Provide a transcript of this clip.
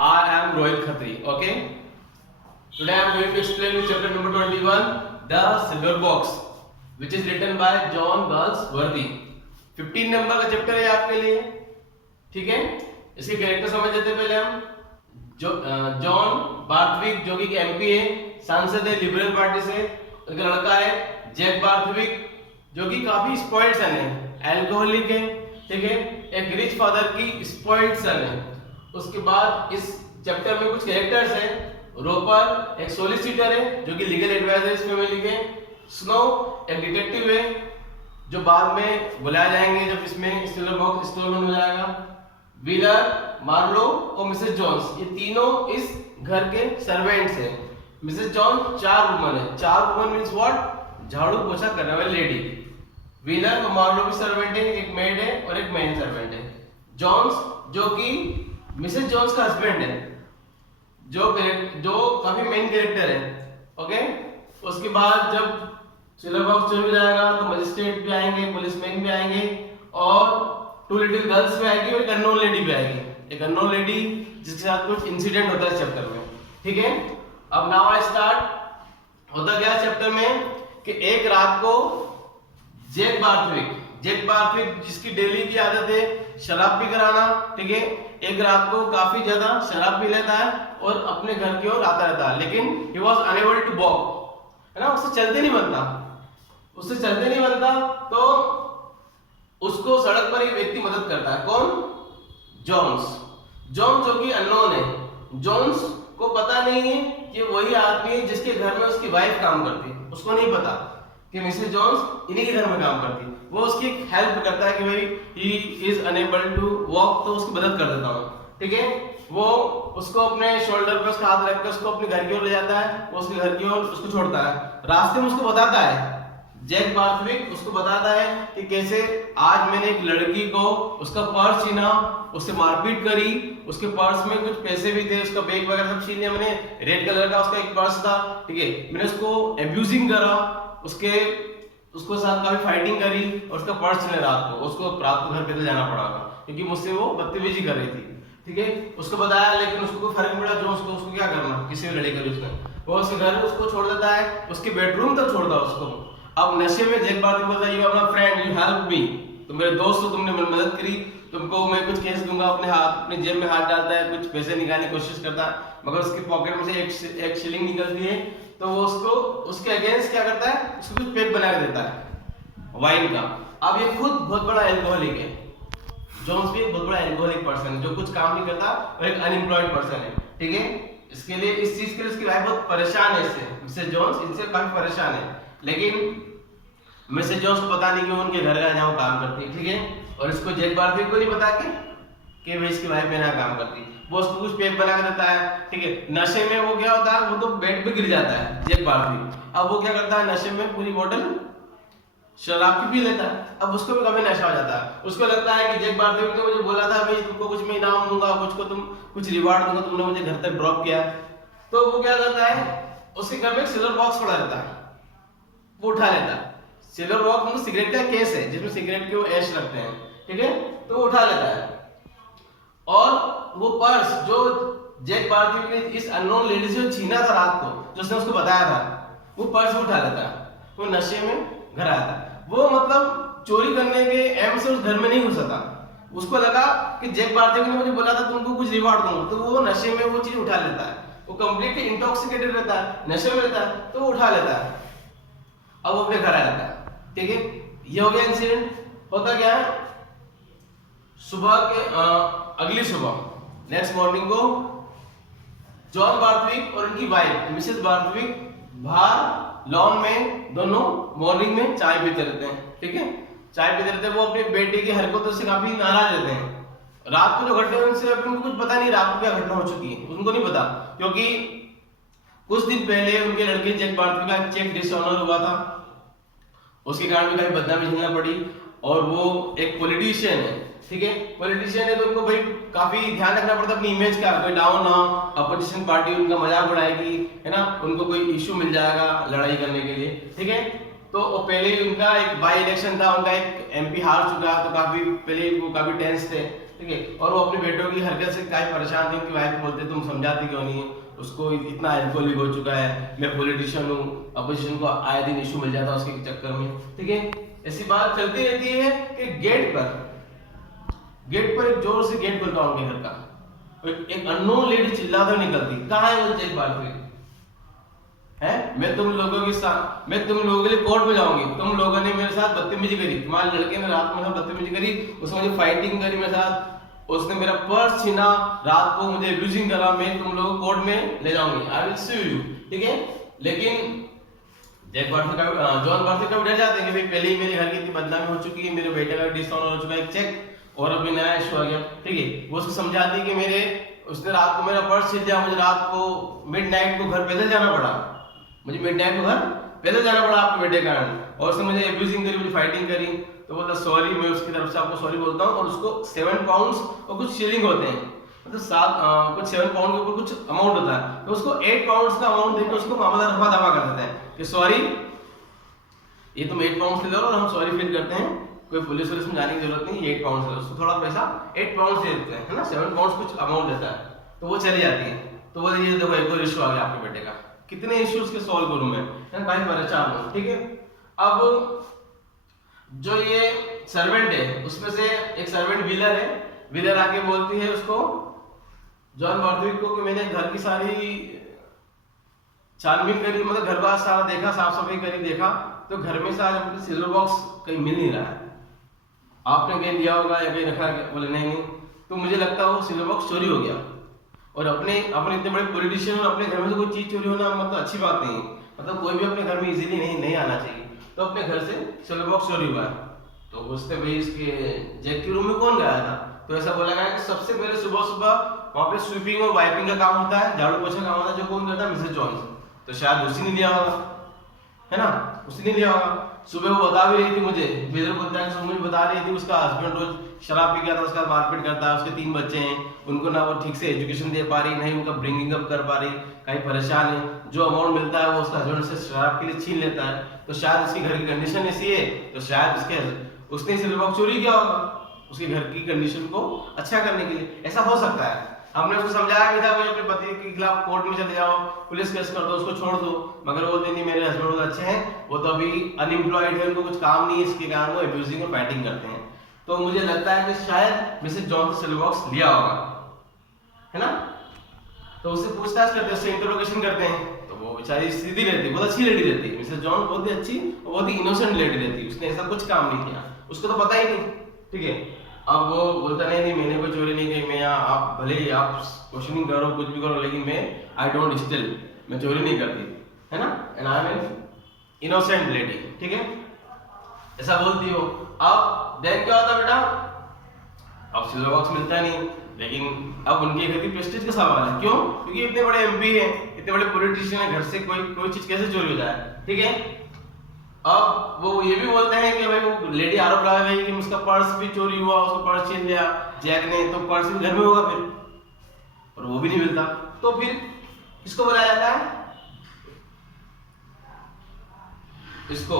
I am Rohit Khatri. Okay. Today I am going to explain you chapter number 21, The Silver Box, which is written by John Galsworthy. 15 number का chapter है आपके लिए, ठीक है। इसके character समझ लेते हैं पहले हम। जॉन बार्थविक जो कि एमपी है, सांसद है लिबरल पार्टी से। उनका लड़का है जैक बार्थविक जो कि काफी स्पॉइल्ड सन है, एल्कोहलिक है, ठीक है। एक रिच फादर की स्पॉइल्ड सन है। उसके बाद इस चैप्टर में कुछ कैरेक्टर्स हैं। रोपर एक सोलिसिटर है जो कि लीगल एडवाइजर इस फैमिली के। स्नो एक डिटेक्टिव है जो बाद में बुलाए जाएंगे जब इसमें सिल्वर बॉक्स स्टोलन हो जाएगा। व्हीलर, मार्लो और मिसेस जॉन्स, ये तीनों इस घर के सर्वेंट्स हैं। मिसेस जॉन्स 4 वुमन है। 4 वुमन मींस व्हाट? झाड़ू पोछा करने वाली लेडी। व्हीलर और मार्लो भी सर्वेंट है, एक मेड है और एक मैन सर्वेंट है। जॉन्स जो कि मिसेस जॉन्स का हस्बैंड है, जो काफी मेन कैरेक्टर है। ओके। उसके बाद जब सिल्वर बॉक्स चोरी हो जाएगा तो मजिस्ट्रेट भी आएंगे, पुलिसमैन भी आएंगे और 2 लिटिल गर्ल्स भी आएगी और एक अननोन लेडी भी आएगी। एक अननोन लेडी जिसके साथ कुछ इंसिडेंट होता है इस चैप्टर में, ठीक है। अब नाउ आई स्टार्ट। होता क्या चैप्टर में कि एक रात को जैक बार्थविक जिसकी डेली की आदत है शराब पी कर आना, ठीक है। एक रात को काफी ज्यादा शराब पी लेता है और अपने घर की ओर आता रहता है, लेकिन he was unable to walk, है ना। उससे चलते नहीं बनता तो उसको सड़क पर एक व्यक्ति मदद करता है। कौन? जॉन्स जो कि अननोन है। जॉन्स को पता नहीं है कि वही आदमी है जिसके घर में उसकी वाइफ काम करती है। उसको नहीं पता कि मिसेस जॉन्स इन्हीं के घर में काम करती है। वो उसकी हेल्प करता है कि भाई he is unable to walk, तो उसकी मदद कर देता हूँ, ठीक है। वो उसको अपने शोल्डर पे उसका हाथ रख कर उसको अपने घर की ओर ले जाता है, वो उसके घर की ओर उसको छोड़ता है। रास्ते में उसको बताता है, जैक बार्थविक उसको बताता है कि कैसे आज मैंने एक लड़की को उसका पर्स छीना, उससे मारपीट करी, उसके पर्स में कुछ पैसे भी थे, उसका बैग वगैरह सब छीन लिया मैंने। रेड कलर का उसका एक पर्स था, ठीक है। मैंने उसको एब्यूजिंग करा, उसको साथ काफी फाइटिंग करी और उसका पर्स छीने रात को घर पैदल जाना पड़ा क्योंकि मुझसे वो बदतमीजी कर रही थी, ठीक है। उसको बताया लेकिन उसको कोई फर्क नहीं पड़ा। जो उसको क्या करना, किसी भी लड़के को उसने, वो उसके घर उसको छोड़ देता है, उसके बेडरूम तक छोड़ता है उसको। अब नशे में जैक बार्थविक बोलता है, you are my friend, you help me, तुम मेरे दोस्त हो, तुमने मेरी मदद करी, तुमको मैं कुछ केस दूंगा। अपने जेब में हाथ डालता है, कुछ पैसे निकालने की कोशिश करता है, मगर उसकी पॉकेट में से एक शिलिंग निकलती है, तो वो उसके अगेंस्ट क्या करता है, उसको कुछ पैक बना के देता है वाइन का। अब ये खुद बहुत बड़ा एल्कोहलिक है। जॉन्स भी एक बहुत बड़ा एल्कोहलिक पर्सन है जो कुछ काम नहीं करता और एक अनएम्प्लॉयड पर्सन है, ठीक है। इसके लिए इस चीज के लिए उसकी वाइफ बहुत परेशान है इससे। मिसेस जॉन्स इनसे काफी परेशान है, लेकिन मिसेस जॉन्स को पता नहीं कि वो उनके घर का जहाँ काम करती है, ठीक है। और इसको जैक बार्थविक को नहीं पता कि भाई इसकी वाइफ मेरे यहाँ काम करती है। वो उसको कुछ पैक बना के देता है, ठीक है। नशे में वो क्या होता है, वो तो बेड पे गिर जाता है जैक बार्थविक। अब वो क्या करता है, नशे में पूरी बोतल शराब की पी लेता है। अब उसको भी कभी नशा हो जाता है। उसको लगता है कि जैक बार्थविक ने मुझे बोला था भाई तुमको कुछ मैं इनाम दूंगा, कुछ रिवार्ड दूंगा, तुमने मुझे घर तक ड्रॉप किया। तो वो क्या करता है, उसके घर में एक सिल्वर बॉक्स पड़ा रहता है, वो उठा लेता है। सिल्वर बॉक्स मतलब सिगरेट का केस है जिसमें सिगरेट के वो ऐश रखते हैं, ठीक है। तो वो उठा लेता है और वो पर्स जो जैक बार्थविक ने इस अननोन लेडी से छीना था रात को, जो उसने उसको बताया था, वो पर्स उठा लेता है। वो नशे में घर आया था। वो मतलब चोरी करने के एम से उस घर में नहीं घुसा था। उसको लगा कि जैक बार्थविक ने मुझे बोला था तुमको कुछ रिवार्ड दूंगा, तो वो नशे में वो चीज उठा लेता है। वो कंप्लीटली इंटॉक्सिकेटेड रहता है, नशे में रहता है, तो वो उठा लेता है। अब वो अपने घर आ जाता है, ठीक है। ये हो गया इंसिडेंट। होता क्या है, सुबह के अगली सुबह नेक्स्ट मॉर्निंग को जॉन बार्थविक और उनकी वाइफ मिसेस बार्थविक बाहर लॉन में दोनों मॉर्निंग में चाय पीते रहते हैं, ठीक है। चाय पीते रहते हैं। वो अपने बेटे की हरकतों से काफी नाराज रहते हैं। रात को जो घटना उनसे उनको कुछ पता नहीं रात को क्या घटना हो चुकी है, उनको नहीं पता, क्योंकि कुछ दिन पहले उनके लड़के जैक बार्थविक का चेक डिसऑनर हुआ था। उसके कारण भी काफी बदनामी झेलना पड़ी। और वो एक पॉलिटिशियन है, ठीक है। पॉलिटिशियन है तो उनको भाई काफी ध्यान रखना पड़ता है अपनी इमेज का, कोई डाउन ना, अपोजिशन पार्टी उनका मजाक उड़ाएगी, है ना, उनको कोई इशू मिल जाएगा लड़ाई करने के लिए, ठीक है। तो पहले ही उनका एक बाई इलेक्शन था, उनका एक एमपी हार चुका, तो काफी पहले वो काफी टेंस थे, ठीक है। और वो अपने बेटों की हरकत से काफी परेशान थी, उनकी वाइफ बोलते तुम समझाती क्यों नहीं है उसको, इतना अल्कोहलिक हो चुका है, मैं पॉलिटिशियन हूँ, अपोजिशन को आए दिन इशू मिल जाता है उसके चक्कर में, ठीक है। ऐसी बात चलती रहती है कि गेट पर एक जोर से गेट खुलता उनके घर का, एक अननोन लेडी चिल्लाते हुए निकलती, कहाँ है वो जेल पार्टी है, मैं तुम लोगों के लिए कोर्ट में जाऊंगी, तुम लोगों ने मेरे साथ बदतमीजी करी, तुम्हारे लड़के ने रात में बदतमीजी करी, उसने मुझे फाइटिंग करी मेरे साथ, उसने मेरा पर्स छीना, रात को मुझे अब्यूजिंग करा, मैं तुम लोगों को कोर्ट में ले जाऊंगी, आई विल सू यू, ठीक है। लेकिन जॉन बर्थडे का डर जाते हैं कि भाई पहले ही मेरे घर की इतनी बदनामी हो चुकी है, मेरे बेटे का डिसऑनर हो चुका है, चेक और अभी नया इशू आ गया, ठीक है। वो उसको समझाती कि उसने रात को मेरा पर्स छीन लिया, मुझे रात को मिडनाइट को घर पैदल जाना पड़ा, आपके बेटे के कारण, और उसने मुझे अब्यूजिंग करी, मुझे फाइटिंग करी, तो बोलता सॉरी, मैं उसकी तरफ से आपको सॉरी बोलता हूँ, और उसको 7 पाउंड्स और कुछ शीलिंग होते हैं, मतलब कुछ 7 पाउंड के ऊपर कुछ अमाउंट होता है, तो उसको 8 पाउंड्स का अमाउंट देकर उसको मामला रफा दफा कर देते हैं कि सॉरी ये तुम 8 पाउंड्स ले लो और हम सॉरी फील करते हैं, कोई पुलिस में जाने की जरूरत नहीं, 8 पाउंड्स ले लो, उसको थोड़ा पैसा 8 पाउंड्स दे देते हैं, है ना, 7 पाउंड्स कुछ अमाउंट देता है, तो वो चली जाती है। तो वो ये देखो एक और इशू आ गया आपके बेटे का, कितने इश्यूज के सॉल्व करूं मैं, काफी परेशान हूं, ठीक है। अब जो ये सर्वेंट है उसमें से एक सर्वेंट व्हीलर आके बोलती है उसको, जॉन बॉर्थविक को, कि मैंने घर की सारी छानबीन करी, मतलब घर बार सारा देखा, साफ सफाई करी, देखा तो घर में से आज अपने सिल्वर बॉक्स कहीं मिल नहीं रहा है, आपने कहीं दिया होगा या कहीं रखा है, बोले नहीं, तो मुझे लगता है वो सिल्वर बॉक्स चोरी हो गया, और अपने इतने बड़े पॉलिटिशियन और अपने घर में से कोई चीज चोरी होना मतलब अच्छी बात नहीं है, मतलब कोई भी अपने घर में इजीली नहीं आना चाहिए, तो अपने घर से सिल्वर बॉक्स चोरी हुआ है, तो पूछते भाई इसके जैक के रूम में कौन गया था, तो ऐसा बोला गया कि सबसे पहले सुबह वहां पे स्वीपिंग और वाइपिंग का काम होता है, झाड़ू पोछा काम होता है, जो कौन करता है, मिसेस जॉन्स, तो शायद उसी ने लिया होगा, है ना, उसी ने लिया होगा। सुबह वो बता भी रही थी मुझे, वेदर बोलता है मुझे बता रही थी उसका हस्बैंड रोज शराब पी गया था, उसका मारपीट करता है, उसके 3 बच्चे हैं, उनको ना वो ठीक से एजुकेशन दे पा रही, नहीं उनका ब्रिंगिंग अप कर पा रही, कहीं परेशान है, जो अमाउंट मिलता है वो उसका हस्बैंड से शराब के लिए छीन लेता है, तो शायद उसकी घर की कंडीशन ऐसी है, तो शायद उसने सिल्वर बॉक्स चोरी किया होगा उसके घर की कंडीशन को अच्छा करने के लिए, ऐसा हो सकता है। हमने उसको समझाया भी था कि अपने पति के खिलाफ कोर्ट में चले जाओ, पुलिस केस कर दो, उसको छोड़ दो, मगर वो बोलते नहीं, मेरे हस्बैंड बहुत अच्छे हैं, वो तो अभी अनएम्प्लॉयड है, उनको कुछ काम नहीं है, इसके कारण वो अब्यूजिंग और फाइटिंग करते हैं, तो मुझे लगता है कि शायद मिसेस जॉन से सिल्वर बॉक्स लिया होगा, है ना। तो उससे पूछताछ करते हैं, उससे इंटरोगेशन करते हैं, तो वो बेचारी सीधी रहती, बहुत अच्छी लेडी रहती, मिसेस जॉन बहुत ही अच्छी और बहुत ही इनोसेंट लेडी रहती, उसने ऐसा कुछ काम नहीं किया, उसको तो पता ही नहीं, ठीक है। अब वो बोलता नहीं मैंने कोई चोरी नहीं की, मैं यहाँ आप भले ही आप क्वेश्चनिंग करो कुछ भी करो, लेकिन मैं आई डोंट स्टिल, मैं चोरी नहीं करती, है ना, and I am an innocent lady, ठीक है, ऐसा बोलती हो। अब देन क्या होता बेटा, अब सिल्वर बॉक्स मिलता नहीं, लेकिन अब उनके घर की प्रेस्टीज का सवाल है, क्यों, क्योंकि इतने बड़े एमपी हैं, इतने बड़े पॉलिटिशियन हैं, घर से कोई चीज कैसे चोरी हो जाए, ठीक है। अब वो ये भी बोलते हैं कि भाई वो लेडी आरोप लगा गई कि उसका पर्स भी चोरी हुआ, उसका पर्स छीन लिया जैक ने, तो पर्स भी घर में होगा फिर, और वो भी नहीं मिलता, तो फिर किसको बुलाया जाता है, इसको